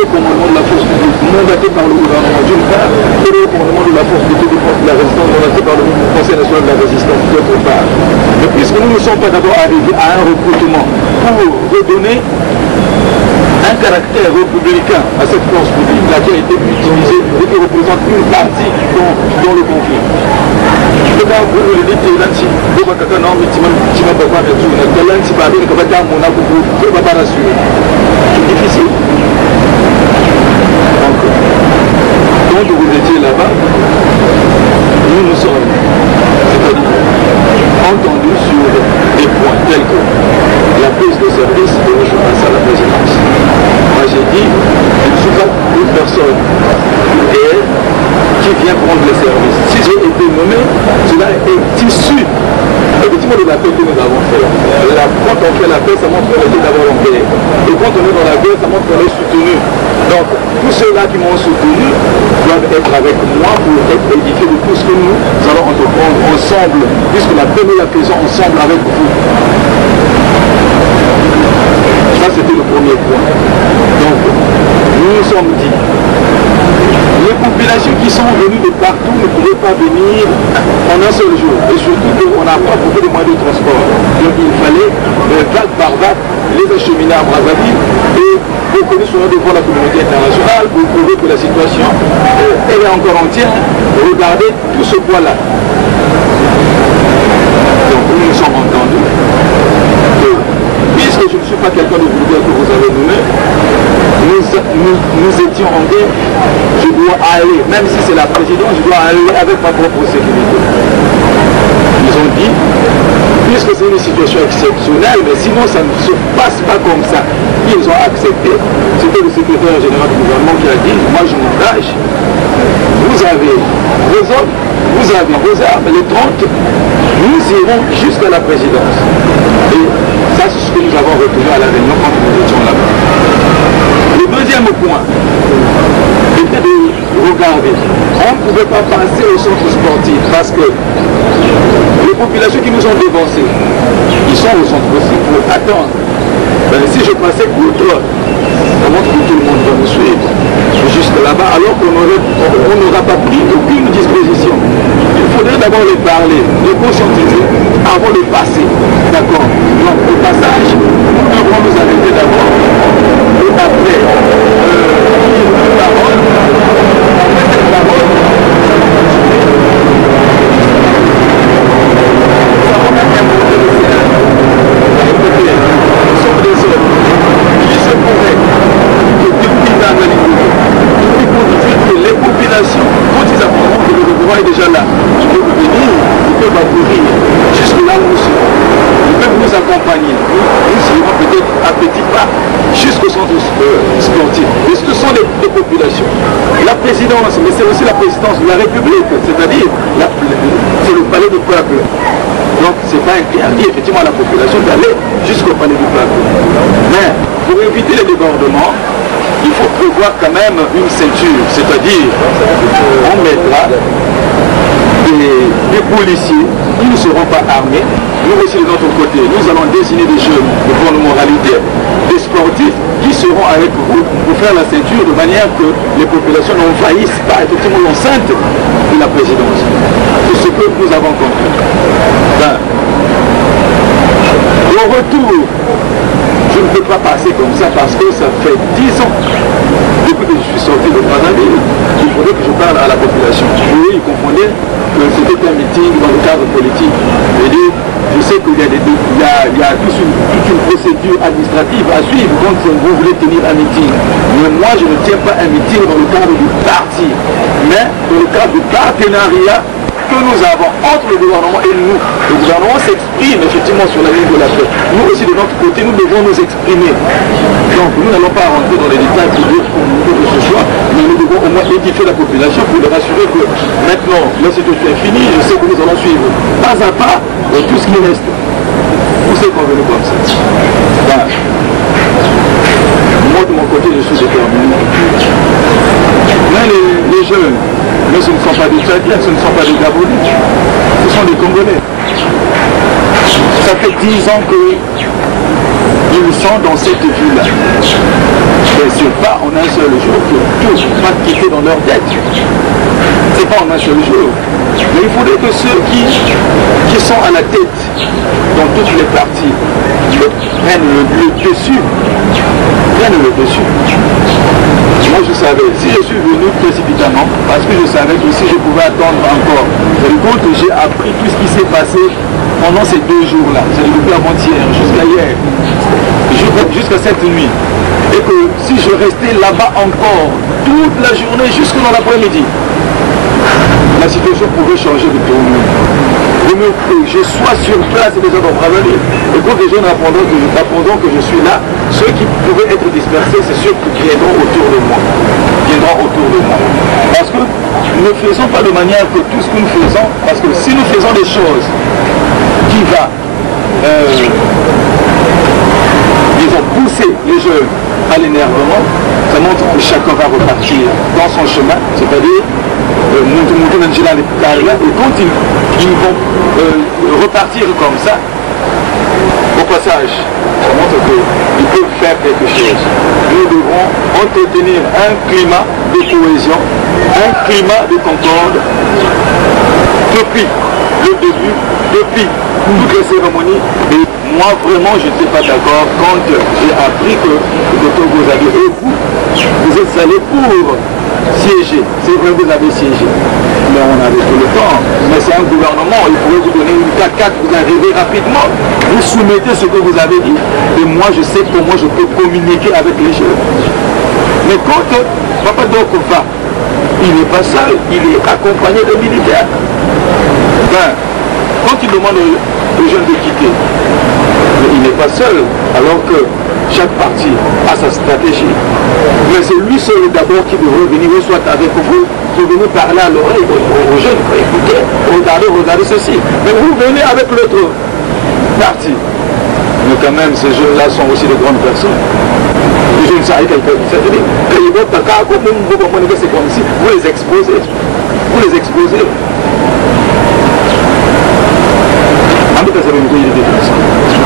le commandement de la force publique mandaté par le gouvernement d'une part, et le commandement de la force de défense de la résistance mandaté par le Conseil national de la résistance d'autre part. Mais puisque nous ne sommes pas d'abord arrivés à un recrutement pour redonner un caractère républicain à cette force publique-là qui a été utilisée et qui représente une partie dans le conflit. Le cas où le dit que l'anti, le Bakaka non, mais tu m'as pas fait tout, que l'anti va bien que va dire mon abou, je ne vais pas rassurer. C'est difficile. Donc, quand vous étiez là-bas, nous nous sommes, c'est-à-dire, entendus sur des points tels que la prise de service de M. Face à la présidence. Moi j'ai dit, je ne suis pas une personne qui vient prendre les services. Si j'ai été nommé, cela est issu effectivement de la paix que nous avons fait. Quand on fait la paix, ça montre qu'on était d'abord en guerre. Et quand on est dans la guerre, ça montre qu'on est soutenu. Donc, tous ceux-là qui m'ont soutenu doivent être avec moi pour être édifiés de tout ce que nous allons entreprendre ensemble, puisque la paix nous la faisons ensemble avec vous. Ça, c'était le premier point. Donc, nous nous sommes dit, les populations qui sont venues de partout ne pouvaient pas venir en un seul jour. Et surtout qu'on n'a pas beaucoup de moyens de transport. Donc, il fallait, vague par vague, les acheminer à Brazzaville et reconnaître sur devant la communauté internationale pour prouver que la situation, elle est encore entière. Regardez tout ce poids-là. Donc, nous nous sommes entendus. Puisque je ne suis pas quelqu'un de vulgaire que vous avez nommé, nous étions en guerre, je dois aller, même si c'est la présidence, je dois aller avec ma propre sécurité. Ils ont dit, puisque c'est une situation exceptionnelle, mais sinon ça ne se passe pas comme ça. Ils ont accepté. C'était le secrétaire général du gouvernement qui a dit, moi je m'engage, vous avez vos hommes, vous avez vos armes, les 30, nous irons jusqu'à la présidence. Et ça, c'est ce que nous avons retenu à la réunion quand nous étions là-bas. Le deuxième point était de regarder. On ne pouvait pas passer au centre sportif parce que les populations qui nous ont dévancés, ils sont au centre sportif pour attendre. Ben, si je passais outre, ça montre que tout le monde va nous suivre jusque là-bas, alors qu'on n'aura pas pris aucune disposition. Il faudrait d'abord les parler, les conscientiser avant de passer. D'accord. Donc au passage, nous devons nous arrêter d'abord et après la parole. Les populations, quand ils apprendront que le gouvernement est déjà là, ils peuvent venir, ils peuvent accourir jusque là où nous sommes. Ils peuvent nous accompagner. Nous irons peut-être à petits pas jusqu'au centre sportif. Et ce sont des populations. La présidence, mais c'est aussi la présidence de la République, c'est-à-dire c'est le palais du peuple. Donc c'est pas interdit effectivement à la population d'aller jusqu'au palais du peuple. Mais pour éviter les débordements, il faut prévoir quand même une ceinture, c'est-à-dire on mettra des policiers, ils ne seront pas armés. Nous aussi de notre côté, nous allons désigner des jeunes de bonne moralité, des sportifs qui seront avec vous pour faire la ceinture de manière que les populations n'envahissent pas effectivement l'enceinte de la présidence. C'est ce que nous avons compris. Ben, au retour, je ne peux pas passer comme ça parce que ça fait 10 ans depuis que je suis sorti de Brazzaville. Il faudrait que je parle à la population. Oui, ils confondaient que c'était un meeting dans le cadre politique. Je sais qu'il y a toute une procédure administrative à suivre quand vous voulez tenir un meeting. Mais moi, je ne tiens pas un meeting dans le cadre du parti, mais dans le cadre du partenariat que nous avons entre le gouvernement et nous. Le gouvernement s'exprime effectivement sur la ligne de la paix. Nous aussi de notre côté, nous devons nous exprimer. Donc nous n'allons pas rentrer dans les détails pour dire que ce soit, mais nous devons au moins édifier la population pour leur assurer que maintenant, la situation est finie, je sais que nous allons suivre pas à pas tout ce qui reste. Vous savez qu'on veut nous comme ça. Ben, moi de mon côté, je suis déterminé. Mais les jeunes, mais ce ne sont pas des Tchadiens, ce ne sont pas des Gabonais, ce sont des Congolais. Ça fait 10 ans que Ils sont dans cette vue-là. Bien sûr, pas en un seul jour que tous vont quitter dans leur tête. C'est pas en un seul jour. Mais il faudrait que ceux qui sont à la tête dans toutes les parties prennent le dessus. Prennent le dessus. Moi je savais, si je suis venu précipitamment, parce que je savais que si je pouvais attendre encore, c'est le coup que j'ai appris tout ce qui s'est passé pendant ces 2 jours-là, c'est depuis avant-hier, jusqu'à hier, jusqu'à cette nuit. Et que si je restais là-bas encore toute la journée, jusque dans l'après-midi, la situation pouvait changer de tout. Il mieux que je sois sur place et les gens vont revenir. Et quand les gens apprendront que je suis là, ceux qui pouvaient être dispersés, c'est ceux qui viendront autour de moi. Parce que ne faisons pas de manière que tout ce que nous faisons, parce que si nous faisons des choses qui vont disons, pousser les jeunes à l'énervement, ça montre que chacun va repartir dans son chemin, c'est-à-dire et quand ils vont repartir comme ça, au passage, ça montre qu'ils peuvent faire quelque chose. Nous devons entretenir un climat de cohésion, un climat de concorde depuis le début, depuis toutes les cérémonies. Et moi vraiment je n'étais pas d'accord quand j'ai appris que le docteur Gozali et vous êtes allés pour siéger. C'est vrai, vous avez siégé. Mais on avait tout le temps. Mais c'est un gouvernement, il pourrait vous donner une 4x4, vous arrivez rapidement. Vous soumettez ce que vous avez dit. Et moi, je sais comment je peux communiquer avec les jeunes. Mais quand Papa Doc va, il n'est pas seul, il est accompagné de militaires. Ben, quand il demande aux jeunes de quitter, il n'est pas seul, alors que chaque parti a sa stratégie. Mais c'est lui seul d'abord qui devrait venir, soit avec vous, pour venir parler à l'oreille aux jeunes. Écoutez, regardez ceci. Mais vous venez avec l'autre parti. Mais quand même, ces jeunes-là sont aussi de grandes personnes. Les jeunes savent quelqu'un qui s'est dit, c'est comme si vous les exposez. Vous les exposez. En tout cas, ça va une idée de ça.